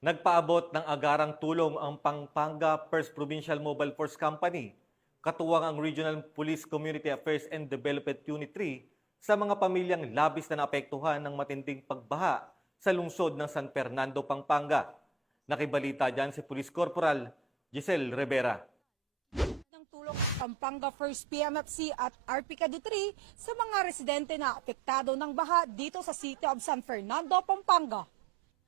Nagpaabot ng agarang tulong ang Pampanga First Provincial Mobile Force Company, katuwang ang Regional Police Community Affairs and Development Unit 3 sa mga pamilyang labis na naapektuhan ng matinding pagbaha sa lungsod ng San Fernando, Pampanga. Nakibalita dyan si Police Corporal Giselle Rivera. Ng tulong ng Pampanga First PMFC at RPCAD 3 sa mga residente na apektado ng baha dito sa City of San Fernando, Pampanga.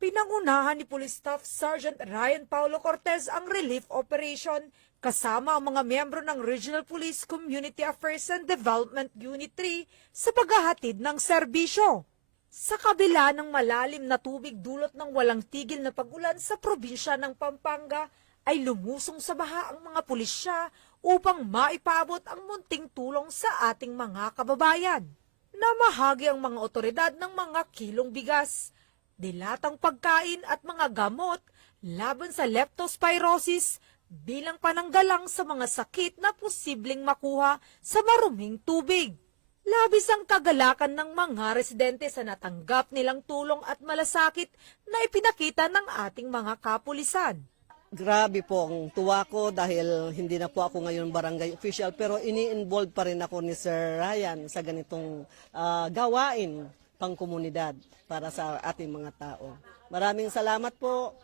Pinangunahan ni Police Staff Sergeant Ryan Paulo Cortez ang relief operation kasama ang mga miyembro ng Regional Police Community Affairs and Development Unit 3 sa paghahatid ng serbisyo. Sa kabila ng malalim na tubig dulot ng walang tigil na pag-ulan sa probinsya ng Pampanga, ay lumusong sa baha ang mga pulisya upang maipabot ang munting tulong sa ating mga kababayan. Namahagi ang mga otoridad ng mga kilong bigas, dilatang pagkain at mga gamot laban sa leptospirosis bilang pananggalang sa mga sakit na posibleng makuha sa maruming tubig. Labis ang kagalakan ng mga residente sa natanggap nilang tulong at malasakit na ipinakita ng ating mga kapulisan. Grabe po ang tuwa ko dahil hindi na po ako ngayon barangay official pero ini-involve pa rin ako ni Sir Ryan sa ganitong gawain pang komunidad para sa ating mga tao. Maraming salamat po.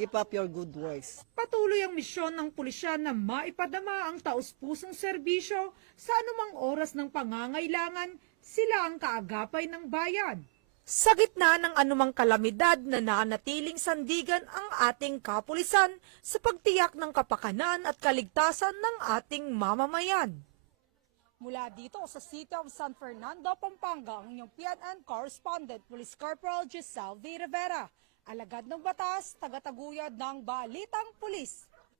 Keep up your good works. Patuloy ang misyon ng pulisya na maipadama ang taus-pusong serbisyo sa anumang oras ng pangangailangan, sila ang kaagapay ng bayan. Sa gitna ng anumang kalamidad na nanatiling sandigan ang ating kapulisan sa pagtiyak ng kapakanan at kaligtasan ng ating mamamayan. Mula dito sa City of San Fernando, Pampanga, ang inyong PNN correspondent, Police Corporal Giselle V. Rivera, alagad ng batas, tagataguyod ng Balitang Pulis.